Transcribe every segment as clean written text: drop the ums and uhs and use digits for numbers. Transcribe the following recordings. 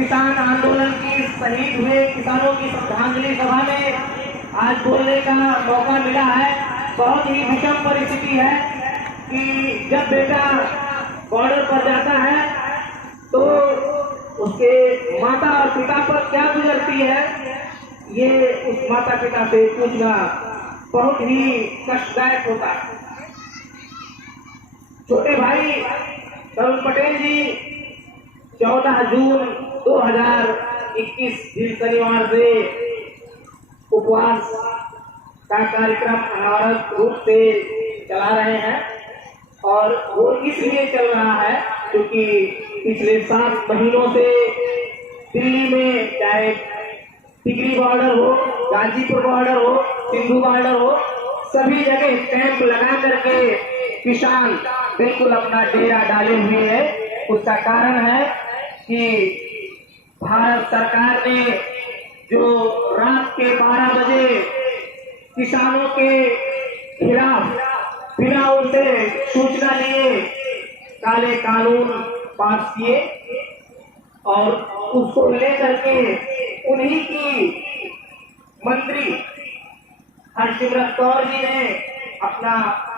किसान आंदोलन की शहीद हुए किसानों की श्रद्धांजलि सभा में आज बोलने का मौका मिला है। बहुत ही विषम परिस्थिति है कि जब बेटा बॉर्डर पर जाता है तो उसके माता और पिता पर क्या गुजरती है, ये उस माता पिता से पूछना बहुत ही कष्टदायक होता है। छोटे भाई तरुण पटेल जी 14 जून 2021 दिन शनिवार से उपवास का कार्यक्रम अनावरत रूप से चला रहे हैं और वो इसलिए चल रहा है क्योंकि पिछले 7 महीनों से दिल्ली में चाहे टिकरी बॉर्डर हो, गाजीपुर बॉर्डर हो, सिंधु बॉर्डर हो, सभी जगह कैंप लगा करके किसान बिल्कुल अपना डेरा डाले हुए हैं। उसका कारण है कि भारत सरकार ने जो रात के 12 बजे किसानों के खिलाफ बिना उनसे सूचना लिए काले कानून पास किए और उसको लेकर के उन्हीं की मंत्री हरसिमरत कौर जी ने अपना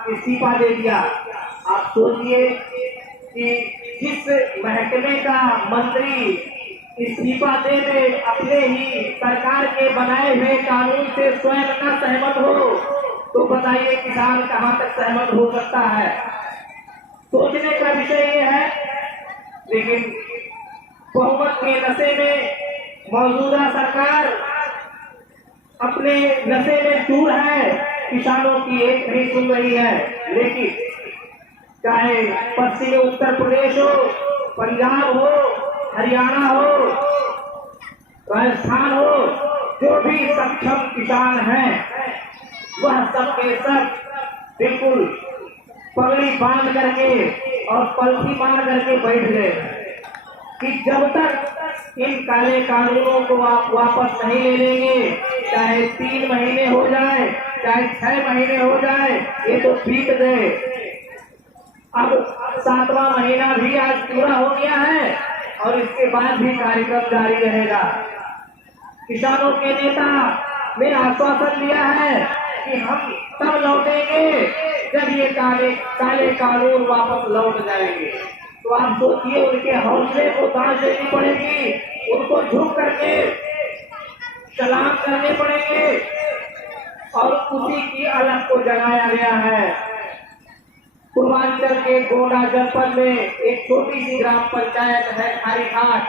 इस्तीफा दे दिया। आप सोचिए कि जिस महकमे का मंत्री इस्तीफा दे दे अपने ही सरकार के बनाए हुए कानून से स्वयं न सहमत हो तो बताइए किसान कहां तक सहमत हो सकता है। सोचने का विषय ये है। लेकिन बहुमत के नशे में मौजूदा सरकार अपने नशे में चूर है, किसानों की एक नहीं सुन रही है। लेकिन चाहे पश्चिमी उत्तर प्रदेश हो, पंजाब हो, हरियाणा हो, राजस्थान हो, जो भी सक्षम किसान हैं वह सबके सब बिल्कुल पगड़ी बांध करके और पलथी बांध करके बैठ गए कि जब तक इन काले कानूनों को आप वापस नहीं ले लेंगे, चाहे 3 महीने हो जाए, चाहे 6 महीने हो जाए, ये तो बीत गए। अब 7वां महीना भी आज पूरा हो गया है और इसके बाद भी कार्यक्रम जारी रहेगा। किसानों के नेता ने आश्वासन दिया है कि हम तब लौटेंगे जब ये काले कानून वापस लौट जाएंगे। तो आप सोचिए उनके हौसले को दांश देनी पड़ेगी, उनको झुक करके सलाम करने पड़ेंगे और उसी की अलग को जगाया गया है। पूर्वांचल के गोंडा जनपद में एक छोटी सी ग्राम पंचायत है खारी घाट,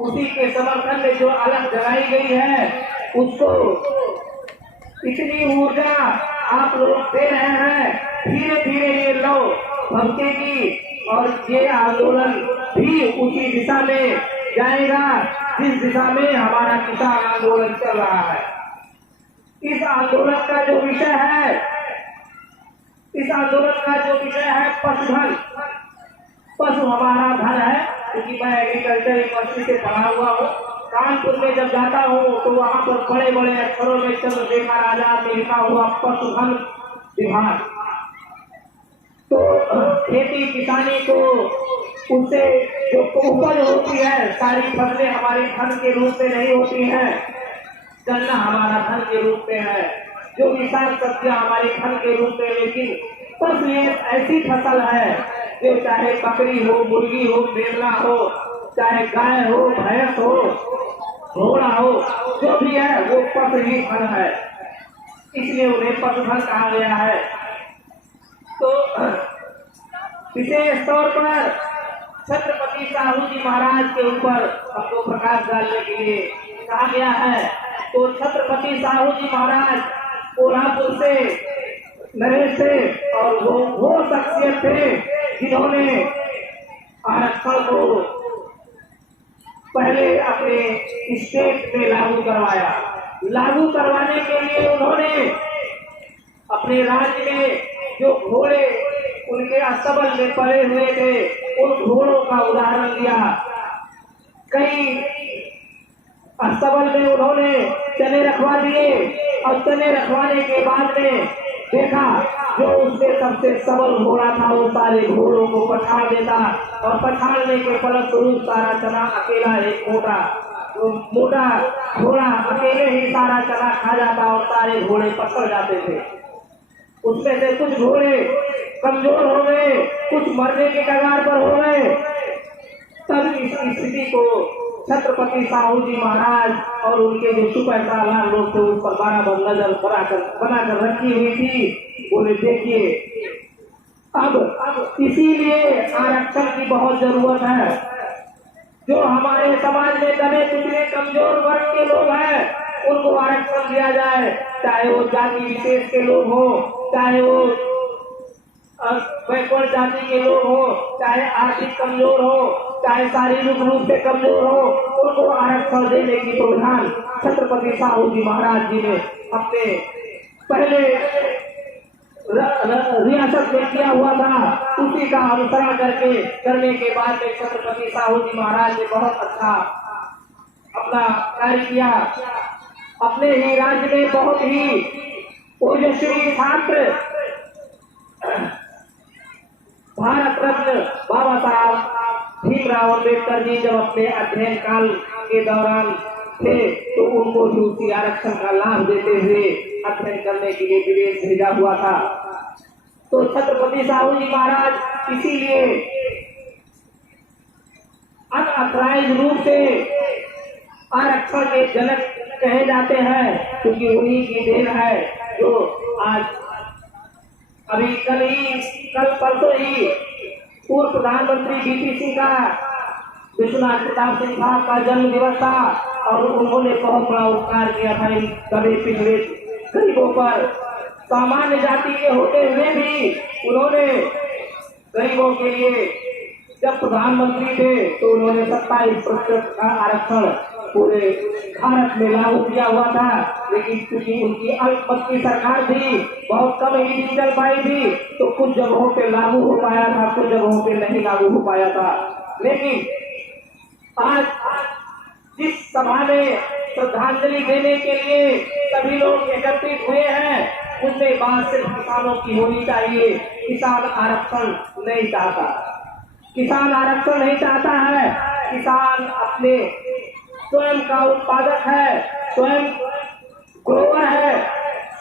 उसी के समर्थन में जो अलग जगाई गई है उसको इतनी ऊर्जा आप लोग दे रहे हैं, धीरे धीरे ये लौ भड़केगी और ये आंदोलन भी उसी दिशा में जाएगा जिस दिशा में हमारा किसान आंदोलन चल रहा है। इस आंदोलन का जो विषय है पशुधन। पशु हमारा धन है। क्योंकि मैं एग्रीकल्चर यूनिवर्सिटी से पढ़ा हुआ हूँ, कानपुर में जब जाता हूँ तो वहाँ पर बड़े बड़े अक्षरों में चंद्रशेखर आजाद में लिखा हुआ पशुधन विभाग। तो खेती किसानी को उससे जो उपज होती है, सारी फसलें हमारे धन के रूप में नहीं होती हैं, गन्ना हमारा धन के रूप में है, जो भी साग सब्जियां हमारे धन के रूप में। लेकिन पशु एक ऐसी फसल है जो चाहे बकरी हो, मुर्गी हो, मेमना हो, चाहे गाय हो, भैंस हो, घोड़ा हो, जो भी है वो पशु ही धन है, इसलिए उन्हें पशुधन कहा गया है। तो विशेष तौर पर छत्रपति साहू जी महाराज के ऊपर हमको प्रकाश डालने के लिए कहा गया है। तो छत्रपति साहू जी महाराज कोल्हापुर से, नरेश से, और वो शख्सियत थे जिन्होंने आरक्षण को पहले अपने स्टेट में लागू करवाया। लागू करवाने के लिए उन्होंने अपने राज्य में जो घोड़े उनके अस्तबल में पड़े हुए थे उन घोड़ों का उदाहरण दिया। कई अस्तबल में उन्होंने चने रखवा दिए और चने रखवाने के बाद में देखा जो उससे सबसे सबल घोड़ा था वो सारे घोड़ों को पछाड़ देता और पछाड़ने के फलस्वरूप सारा चना अकेला एक मोटा घोड़ा अकेले ही सारा चना खा जाता और सारे घोड़े पकड़ जाते थे। उसमें से कुछ घोड़े कमजोर हो गए, कुछ मरने के कगार पर हो गए। तब इस स्थिति को छत्रपति साहू जी महाराज और उनके जो सुपहसालार लोग थे उस पर बराबर नजर बनाकर रखी हुई थी। बोले देखिए अब इसीलिए आरक्षण की बहुत जरूरत है। जो हमारे समाज में दबे कुचले कमजोर वर्ग के लोग हैं उनको आरक्षण दिया जाए, चाहे वो जाति विशेष के लोग हो, चाहे वो बैकवर्ड जाति के लोग हो, चाहे आर्थिक कमजोर हो, चाहे शारीरिक रूप से कमजोर हो, उनको आरक्षण देने की प्रावधान छत्रपति साहू जी महाराज जी ने अपने पहले रियासत में किया हुआ था। उसी का अनुसरण करने के बाद में छत्रपति साहू जी महाराज ने बहुत अच्छा अपना कार्य किया। अपने ही राज्य में बहुत ही ओजस्वी छात्र भारत रत्न बाबा साहब भीमराव अम्बेडकर जी जब अपने अध्ययन काल के दौरान थे तो उनको भी उसी आरक्षण का लाभ देते हुए अध्ययन करने के लिए विदेश भेजा हुआ था। तो छत्रपति साहू जी महाराज इसीलिए अनअथराइज रूप से आरक्षण के जनक कहे जाते हैं, क्योंकि उन्हीं की देन है जो आज अभी कल परसों ही पूर्व प्रधानमंत्री बीपी सिंह का विश्वनाथ प्रताप सिंह साहब का जन्म दिवस था और उन्होंने बहुत बड़ा उपकार किया था इन कभी पिछड़े गरीबों पर। सामान्य जाति के होते हुए भी उन्होंने गरीबों के लिए जब प्रधानमंत्री थे तो उन्होंने 27% का आरक्षण पूरे भारत में लागू किया हुआ था। लेकिन क्योंकि उनकी अल्पमत की सरकार थी, बहुत कम ही दिन चल पाई थी, तो कुछ जगहों पे लागू हो पाया था, कुछ जगहों पे नहीं लागू हो पाया था। लेकिन आज जिस सभा में श्रद्धांजलि देने के लिए सभी लोग एकत्रित हुए हैं उसमें बात सिर्फ किसानों की होनी चाहिए। किसान आरक्षण नहीं चाहता, किसान आरक्षण नहीं चाहता है। किसान अपने स्वयं का उत्पादक है, स्वयं ग्रोवर है।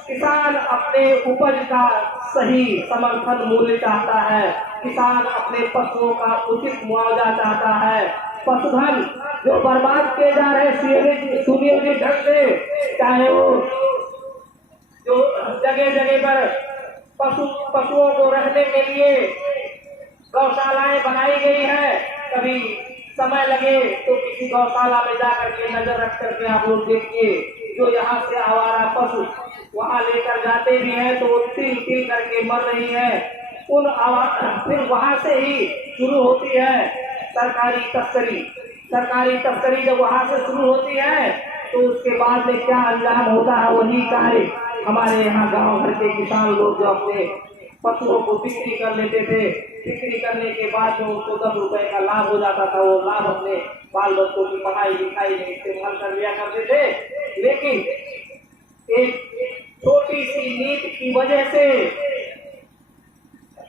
किसान अपने उपज का सही समर्थन मूल्य चाहता है। किसान अपने पशुओं का उचित मुआवजा चाहता है। पशुधन जो बर्बाद किए जा रहे सुनियोजित ढंग से, चाहे वो जो जगह जगह पर पशुओं को रखने के लिए गौशालाएं बनाई गई है, कभी समय लगे तो किसी गौशाला में जाकर के नजर रख करके आप लोग देखिए, जो यहाँ से आवारा पशु वहाँ लेकर जाते भी हैं तो वो तिल तिल करके मर रही है। फिर वहाँ से ही शुरू होती है सरकारी तस्करी। सरकारी तस्करी जब वहाँ से शुरू होती है तो उसके बाद में क्या अंजाम होता है, वही कार्य हमारे यहाँ गांव भर के किसान लोग जो अपने पशुओं को बिक्री कर लेते थे, बिक्री करने के बाद जो उसको 10 रुपए का लाभ हो जाता था, वो लाभ अपने बाल बच्चों की पढ़ाई लिखाई में इस्तेमाल कर लिया करते थे। लेकिन एक छोटी सी नीति की वजह से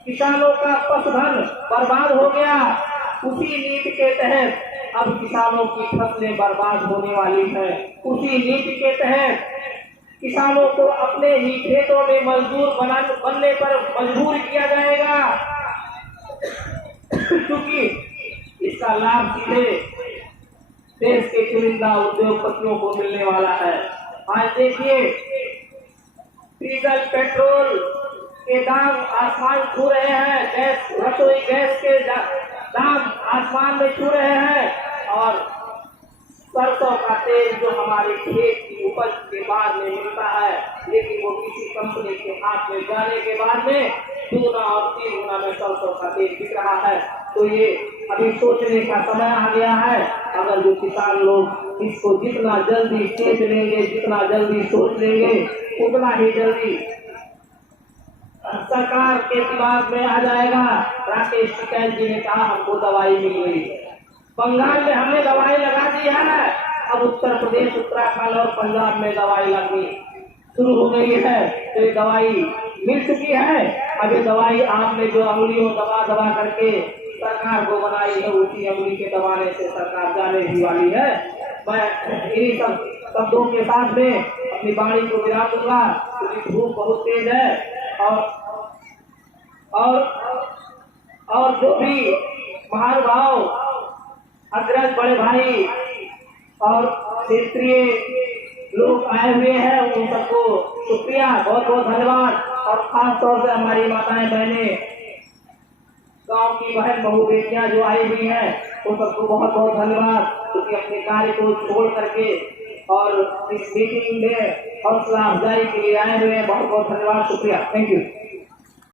किसानों का पशुधन बर्बाद हो गया। उसी नीति के तहत अब किसानों की फसलें बर्बाद होने वाली है। उसी नीति के तहत किसानों को अपने ही खेतों में मजदूर बनने पर मजबूर किया जाएगा, क्योंकि इसका लाभ सीधे देश के चुनिंदा उद्योगपतियों को मिलने वाला है। आज देखिए डीजल पेट्रोल के दाम आसमान छू रहे हैं, गैस रसोई गैस के दाम आसमान में छू रहे हैं, और सरसों का तेल जो हमारे खेत की उपज के बाद में मिलता है, लेकिन वो किसी कंपनी के हाथ में जाने के बाद में 2 गुना और 3 गुना में सरसों का तेल बिक रहा है। तो ये अभी सोचने का समय आ गया है। अगर जो किसान लोग इसको जितना जल्दी सोच लेंगे, जितना जल्दी सोच लेंगे, उतना ही जल्दी सरकार के दिमाग में आ जाएगा। राकेश टिकैत जी ने कहा हमको दवाई मिल गई, बंगाल में हमने दवाई लगा दी है, अब उत्तर प्रदेश, उत्तराखंड और पंजाब में दवाई लगनी शुरू हो गई है। तो ये दवाई मिल चुकी है। अब ये दवाई आपने जो अंगुलियों दबा दबा करके सरकार को बनाई है, उसी अंगुली के दबाने से सरकार जाने ही वाली है। मैं इन्हीं सब शब्दों के साथ में अपनी वाणी को विराम दूंगा, क्योंकि धूप बहुत तेज है। और जो भी महानुभाव, अग्रज, बड़े भाई और क्षेत्रीय लोग आए हुए हैं, उन सबको शुक्रिया, बहुत बहुत धन्यवाद। और खास तौर से हमारी माताएं बहनें, गांव की बहन बहू बेटियां जो आई हुई हैं, उन सबको बहुत बहुत धन्यवाद, क्योंकि अपने कार्य को छोड़ करके और इस मीटिंग में हौसला अफजाई के लिए आए हुए हैं। बहुत बहुत धन्यवाद, शुक्रिया, थैंक यू।